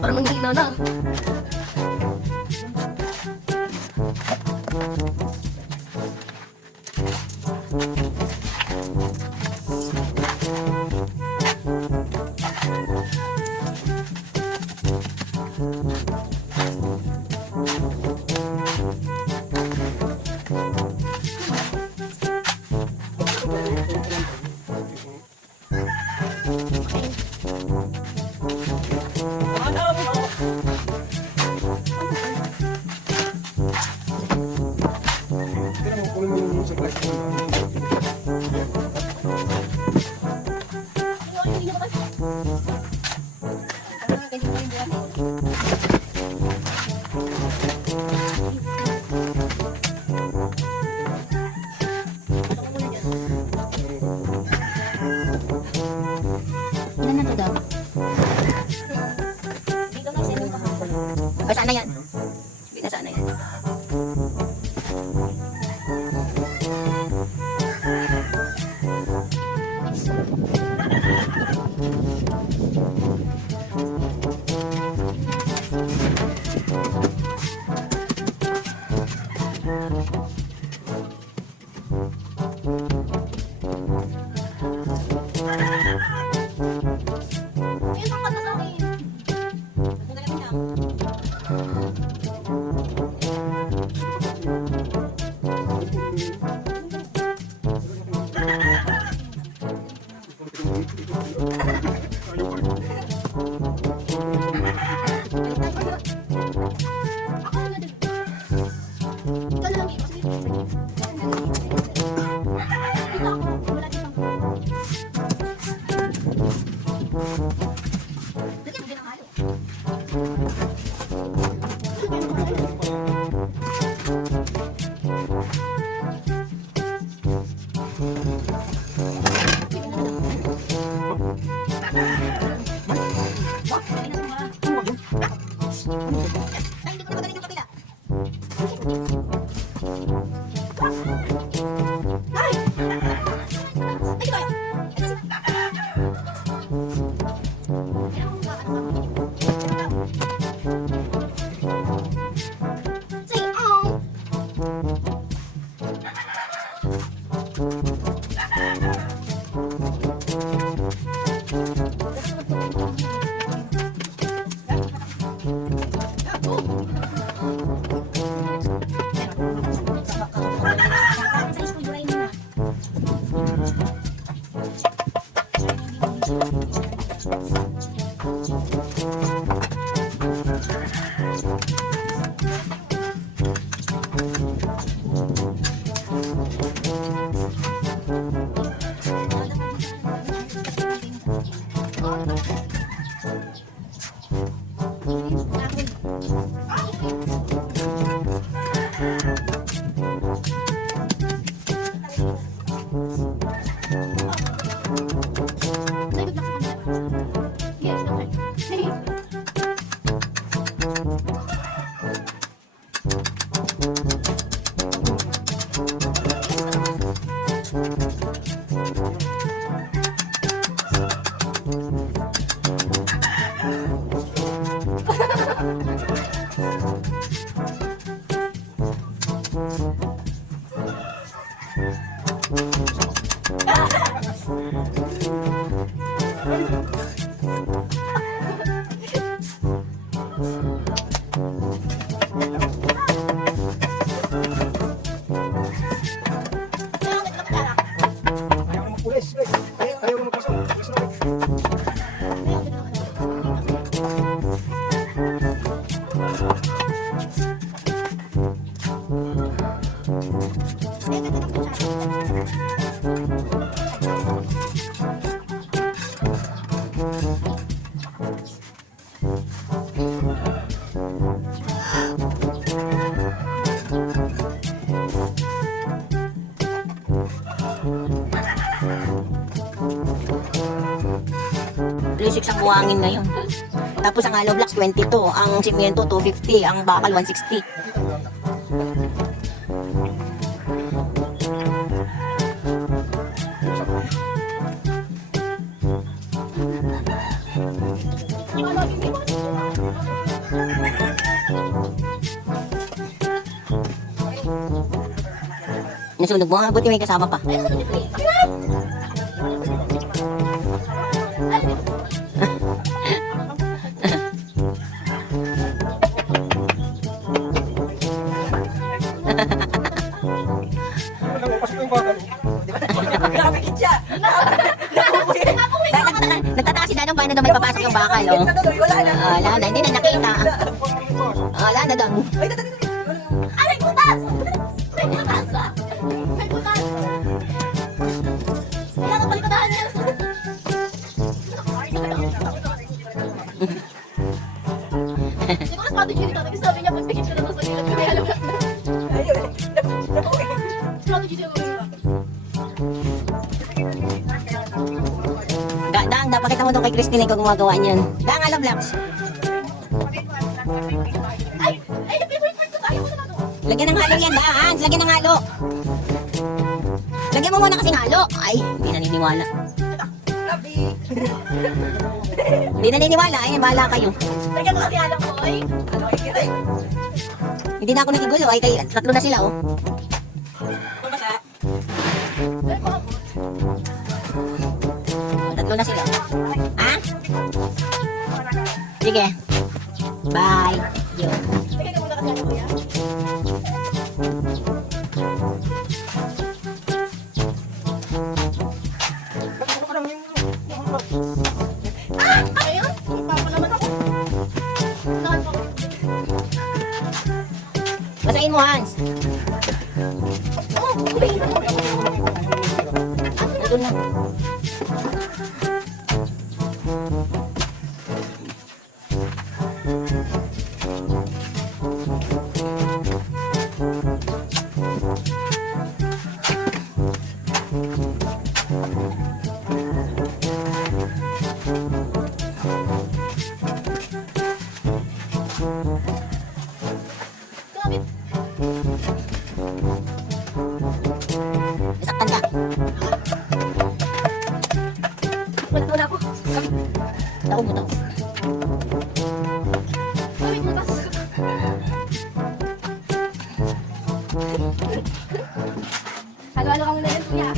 Parang nanghina na. O, saan na yan? Bita, saan na yan? Ang buhangin ngayon. Tapos ang hollow blocks 22, ang simyento 250, ang bakal 160. Nasunog mo, buti may kasama pa. Nagtataas si Danong paano daw may papasok yung bakal, oh. Wala na, hindi na nakita. Wala na daw. Aray, butas! May butas! May butas! Kailangan palikadahan niya. Siguro strategy dito. Nag-sabi niya, pagpikit ka na sa sarili. Kaya alam lang. Strategy dito. Dang, dapat kita mo doon kay Christine ikaw gumagawa niyan. Dang, alam blocks. Ay, favorite part ko. Ayaw ko na doon. Lagyan ng halo yan, Hans. Lagyan ng halo. Lagyan mo muna kasing halo. Ay, hindi naniniwala. Hindi naniniwala. Ay, bahala kayo. Lagyan ko kasi alam ko, ay. Hindi na ako nakigulo. Ay, kayo. Tatlo na sila, oh. Ay, pakabot. Tatlo na sila. Ha? Sige. Bye. Yun. Lagyan ko muna kasi alam ko yan. Ayun, papalaman ako. Unahan pa ako. Basahin mo, Hans. Oh, uy. Nandun na. Kapit. Nasaktan ka. Balik muna ako. Taon mo, taon. Kapit mo pas. Halo-halo ka muna yan, kuya.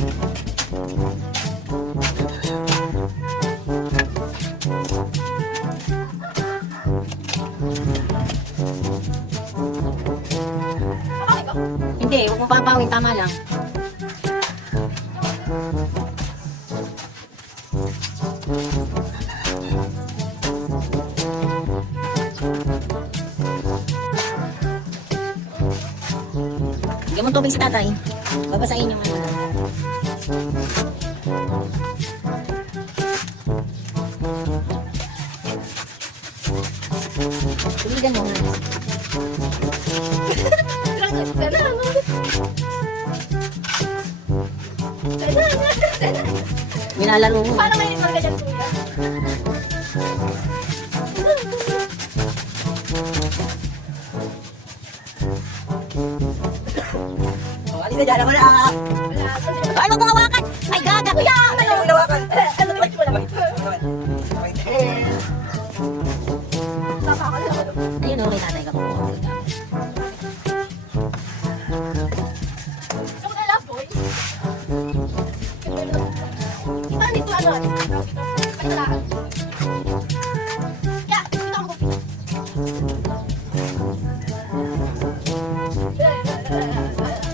Papakit ko. Hindi, huwag mo papawin. Tama lang. Bigyan mo tubig si tatay. Babasahin yung ano. Tuligan mo. Nilalaro mo. Paano may mga ganyan, kuya? Alis na dyan ako na. Wala. Ay, wag mo hawakan! Ay, gaga! Kuya! Ano yung lawakan? Ano ba yung wala? Napakal ako doon. Ayun, okay, tatay ka po. Ako na love boy. Kita dito ano? Palitaan. Yeah, kita mo.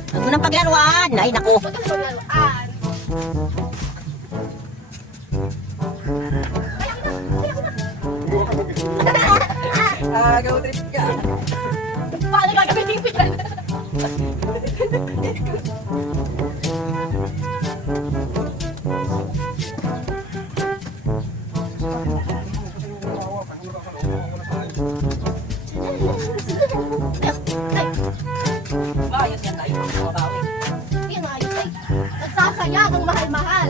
Huwag mo nang paglaruan! Ay, naku! Huwag ka na maglaruan. Go trip ka. Paano gagamitin ko yan? Ayos yan tayo. Mabawi. Yan ayos ay. Nagsasaya ng mahal-mahal.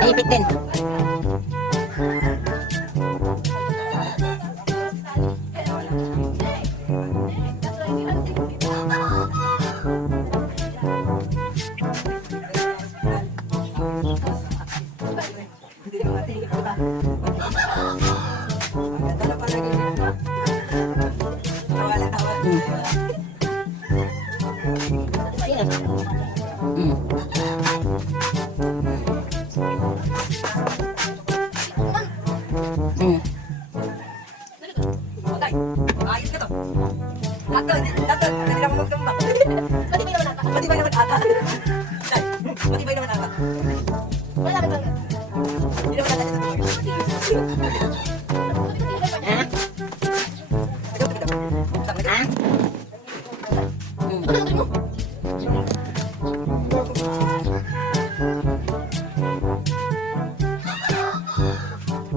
Naipit din. Ha? Ha? Ano na mo?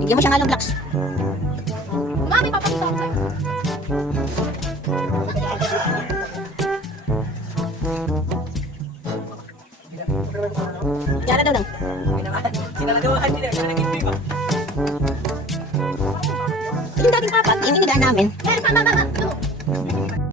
Bigyan mo siyang hollow blocks. Mami, papakita ko sa'yo. Diyan na daw lang. Sinalagawahan nila. Kaya nag-intay ba? Yung dating papat, yung inidaan namin. Mama. Ano?